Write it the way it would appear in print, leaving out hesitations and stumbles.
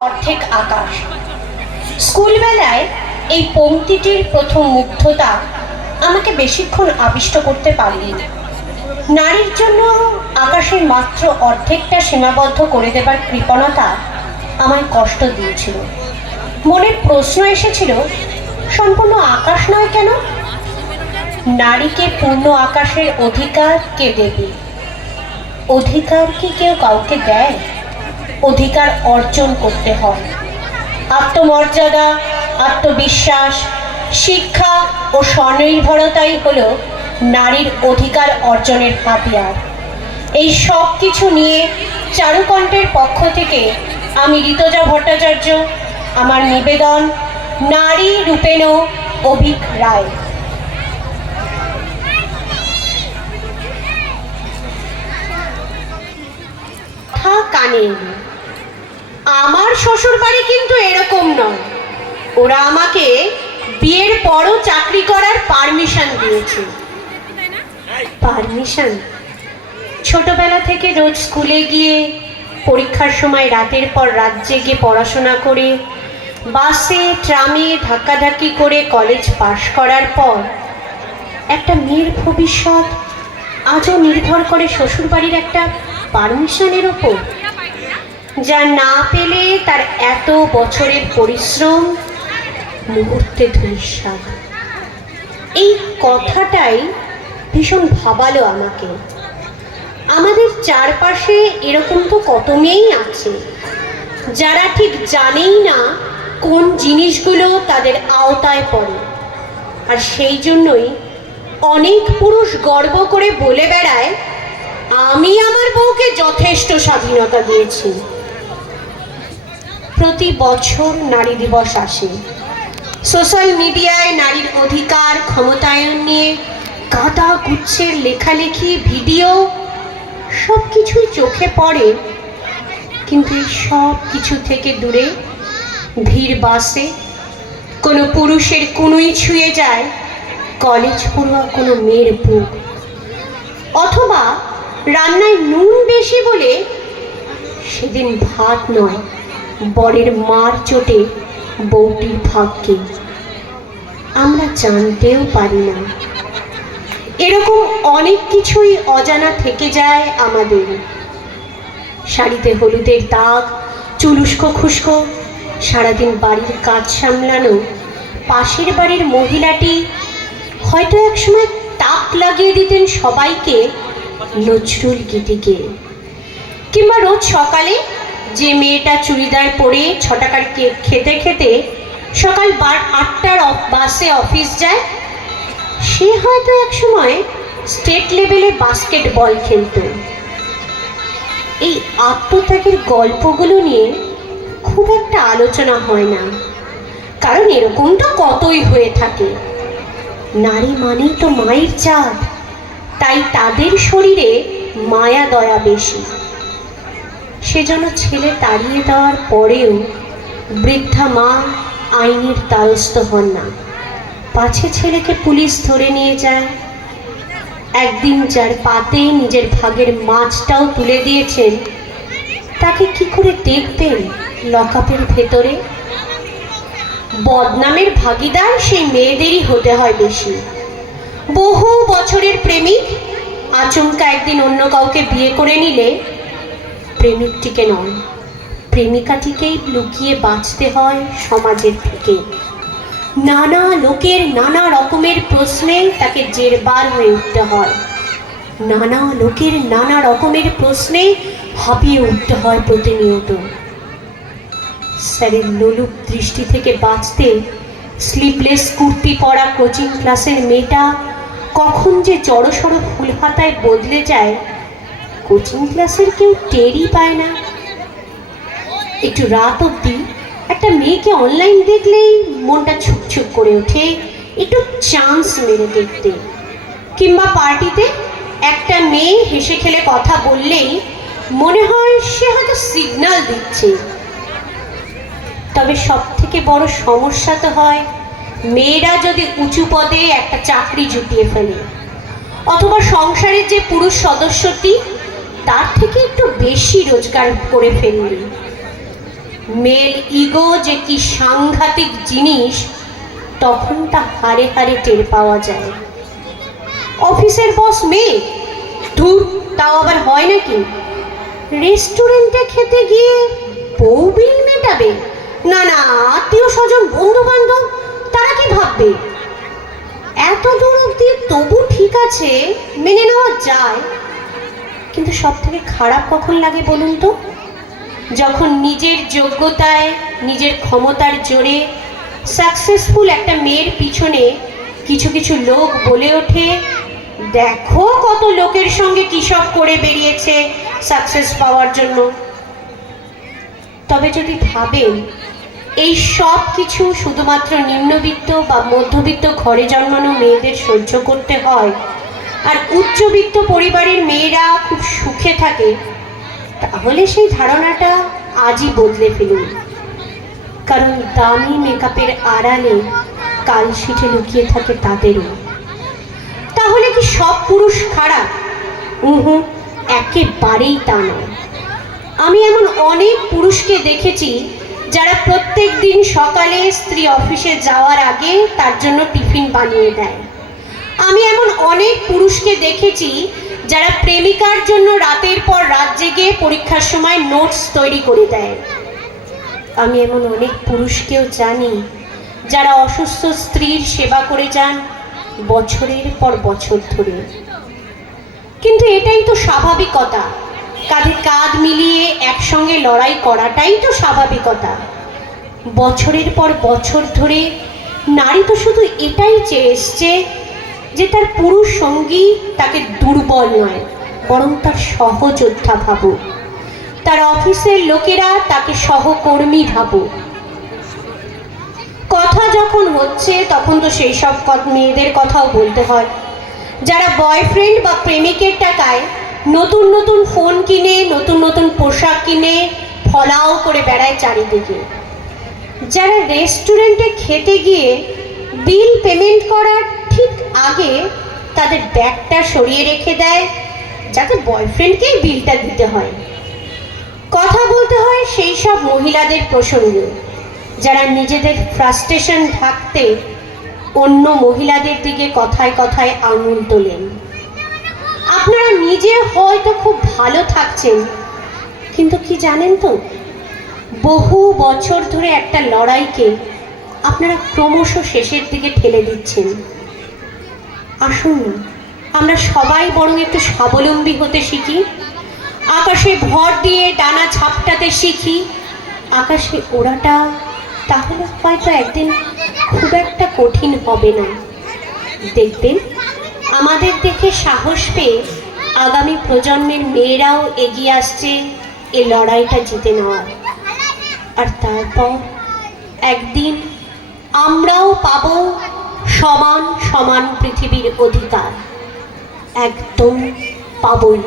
অর্ধেক আকাশ। স্কুলবেলায় এই পংক্তিটির প্রথম মুগ্ধতা আমাকে বেশিক্ষণ আবিষ্ট করতে পারেনি। নারীর জন্য আকাশের মাত্র অর্ধেকটা সীমাবদ্ধ করে দেবার কৃপণতা আমায় কষ্ট দিয়েছিল। মনের প্রশ্ন এসেছিল, সম্পূর্ণ আকাশ নয় কেন? নারীকে পূর্ণ আকাশের অধিকার কে দেবে? অধিকার কি কেউ কাউকে দেয়? অধিকার অর্জন করতে হয়। আত্মমর্যাদা, আত্মবিশ্বাস, শিক্ষা ও স্বনির্ভরতাই হলো নারীর অধিকার অর্জনের হাতিয়ার। এই সব কিছু নিয়ে চারুকণ্ঠের পক্ষ থেকে আমি ঋতজা ভট্টাচার্য আমার নিবেদন নারী রূপেণ অভিক রায়। কানে এলো, আমার শ্বশুর বাড়ি কিন্তু এরকম নয়। ওরা আমাকে বিয়ের পরও চাকরি করার পারমিশন দিয়েছে। পারমিশন? ছোটবেলা থেকে রোজ স্কুলে গিয়ে পরীক্ষার সময় রাতের পর রাত জেগে পড়াশোনা করে বাসে ট্রামে ধাক্কাধাক্কি করে কলেজ পাশ করার পর একটা মেয়ের ভবিষ্যৎ আজও নির্ভর করে শ্বশুরবাড়ির একটা পারমিশনের ওপর, যা না পেলে তার এত বছরের পরিশ্রম মুহূর্তে ধূলিসাৎ। এই কথাটাই ভীষণ ভাবালো আমাকে। আমাদের চারপাশে এরকম তো কত মেয়েই আছে যারা ঠিক জানেই না কোন জিনিসগুলো তাদের আওতায় পড়ে, আর সেই জন্যই অনেক পুরুষ গর্ব করে বলে বেড়ায়, আমি আমার বউকে যথেষ্ট স্বাধীনতা দিয়েছি। প্রতি বছর নারী দিবস আসে। সোশ্যাল মিডিয়ায় নারীর অধিকার ক্ষমতায়ন নিয়ে গাদা গুচ্ছের লেখালেখি, ভিডিও সব কিছুই চোখে পড়ে, কিন্তু এই সব কিছু থেকে দূরে ভিড় বাসে কোনো পুরুষের কুনুই ছুঁয়ে যায় কলেজ পড়ুয়া কোনো মেয়ের বুক, অথবা রান্নায় নুন বেশি বলে সেদিন ভাত নয় বরের মার চোটে বউটির ভাগ্যে। আমরা জানতেও পারি না। এরকম অনেক কিছুই অজানা থেকে যায় আমাদের। শাড়িতে হলুদের দাগ, চুল উস্কো খুস্কো, সারাদিন বাড়ির কাজ সামলানো পাশের বাড়ির মহিলাটি হয়তো একসময় তাক লাগিয়ে দিতেন সবাইকে নজরুল গীতিকে। কিংবা রোজ সকালে যে মেয়েটা চুড়িদার পরে 6 টাকার কেক খেতে খেতে সকাল 8টার বাসে অফিস যায়, সে হয়তো একসময় স্টেট লেভেলে বাস্কেটবল খেলত। এই আত্মত্যাগের গল্পগুলো নিয়ে খুব একটা আলোচনা হয় না, কারণ এরকম তো কতই হয়ে থাকে। নারী মানেই তো মায়ের চাঁদ, তাই তাদের শরীরে মায়া দয়া বেশি। সেজন্য ছেলে তাড়িয়ে দেওয়ার পরেও বৃদ্ধা মা আইনের দ্বারস্থ হন না, পাছে ছেলেকে পুলিশ ধরে নিয়ে যায়। একদিন যার পাতে নিজের ভাগের মাছটাও তুলে দিয়েছেন, তাকে কি করে দেখবেন লকআপের ভেতরে? বদনামের ভাগিদার সেই মেয়েদেরই হতে হয় বেশি। বহু বছরের প্রেমিক আচমকা একদিন অন্য কাউকে বিয়ে করে নিলে প্রেমিকটিকে নয়, প্রেমিকাটিকেই লুকিয়ে বাঁচতে হয় সমাজের থেকে। নানা লোকের নানা রকমের প্রশ্নে তাকে জেরবার হয়ে উঠতে হয়। নানা লোকের নানা রকমের প্রশ্নে হাঁপিয়ে উঠতে হয় প্রতিনিয়ত। স্যারের লোলুপ দৃষ্টি থেকে বাঁচতে স্লিপলেস কুর্তি পরা কোচিং ক্লাসের মেয়েটা কখন যে জড়সড় ফুল হাতায় বদলে যায় কোচিং ক্লাসের কেউ টেরই পায় না। একটু রাত অবধি একটা মেয়েকে অনলাইন দেখলেই মনটা ছুকছুক করে ওঠে একটু চান্স মেরে দেখতে। কিংবা পার্টিতে একটা মেয়ে হেসে খেলে কথা বললেই মনে হয় সে হয়তো সিগন্যাল দিচ্ছে। তবে সব থেকে বড় সমস্যা তো হয় মেয়েরা যদি উঁচু পদে একটা চাকরি জুটিয়ে ফেলে, অথবা সংসারের যে পুরুষ সদস্যটি তার থেকে একটু বেশি রোজগার করে ফেললে। মেল ইগো যে কি সাংঘাতিক জিনিস তখন তা হারে হারে টের পাওয়া যায়। অফিসের বস মেয়ে, ধুর, তাও আবার হয় নাকি? রেস্টুরেন্টে খেতে গিয়ে বউ বিল মেটাবে? না না, আত্মীয় স্বজন বন্ধু বান্ধব তারা কি ভাববে? এত দূর অব্দি তবু ঠিক আছে, মেনে নেওয়া যায়। কিন্তু সব থেকে খারাপ কখন লাগে বলুন তো? যখন নিজের যোগ্যতায়, নিজের ক্ষমতার জোরে সাকসেসফুল একটা মেয়ের পিছনে কিছু কিছু লোক বলে ওঠে, দেখো কত লোকের সঙ্গে কি সব করে বেরিয়েছে সাকসেস পাওয়ার জন্য। তবে যদি ভাবেন এই সব কিছু শুধুমাত্র নিম্নবিত্ত বা মধ্যবিত্ত ঘরে জন্মানো মেয়েদের সহ্য করতে হয়, আর উচ্চবিত্ত পরিবারের মেয়েরা খুব সুখে থাকে, তাহলে সেই ধারণাটা আজই বদলে ফেলুন। কারণ দামি মেকআপের আড়ালে কালশিটে লুকিয়ে থাকে তাদেরও। তাহলে কি সব পুরুষ খারাপ? একেবারেই তা নয়। আমি এমন অনেক পুরুষকে দেখেছি যারা প্রত্যেক দিন সকালে স্ত্রী অফিসে যাওয়ার আগে তার জন্য টিফিন বানিয়ে দেয়। আমি এমন অনেক পুরুষকে দেখেছি যারা প্রেমিকার জন্য রাতের পর রাত জেগে পরীক্ষার সময় নোটস তৈরি করে দেয়। আমি এমন অনেক পুরুষকেও জানি যারা অসুস্থ স্ত্রীর সেবা করে যান বছরের পর বছর ধরে। কিন্তু এটাই তো স্বাভাবিকতা, কাঁধে কাঁধ মিলিয়ে একসঙ্গে লড়াই করাটাই তো স্বাভাবিকতা। বছরের পর বছর ধরে নারী তো শুধু এটাই চেয়ে এসছে যে তার পুরুষ সঙ্গী তাকে দুর্বল নয়, বরং তার সহযোদ্ধা ভাবুক, তার অফিসের লোকেরা তাকে সহকর্মী ভাবুক। কথা যখন হচ্ছে তখন তো সেই সব মেয়েদের কথাও বলতে হয় যারা বয়ফ্রেন্ড বা প্রেমিকের টাকায় নতুন নতুন ফোন কিনে, নতুন নতুন পোশাক কিনে ফলাও করে বেড়ায় চারিদিকে, যারা রেস্টুরেন্টে খেতে গিয়ে বিল পেমেন্ট করার ঠিক আগে তাদের ব্যাগটা সরিয়ে রেখে দেয় যাতে বয়ফ্রেন্ডকেই বিলটা দিতে হয়। কথা বলতে হয় সেই সব মহিলাদের প্রসঙ্গে যারা নিজেদের ফ্রাস্ট্রেশন ঢাকতে অন্য মহিলাদের দিকে কথায় কথায় আঙুল তোলেন। আপনারা নিজে হয়তো খুব ভালো থাকছেন, কিন্তু কি জানেন তো, বহু বছর ধরে একটা লড়াইকে আপনারা ক্রমশ শেষের দিকে ঠেলে দিচ্ছেন। আসুন না, আমরা সবাই বরং একটু স্বাবলম্বী হতে শিখি, আকাশে ভর দিয়ে ডানা ছাপটাতে শিখি, আকাশে ওড়াটা, তাহলে হয়তো একদিন খুব একটা কঠিন হবে না। দেখবেন আমাদের দেখে সাহস পেয়ে আগামী প্রজন্মের মেয়েরাও এগিয়ে আসছে এই লড়াইটা জিতে নেওয়ার। আর তারপর একদিন আমরাও পাবো সমান সমান পৃথিবীর অধিকার, একদম পাবই।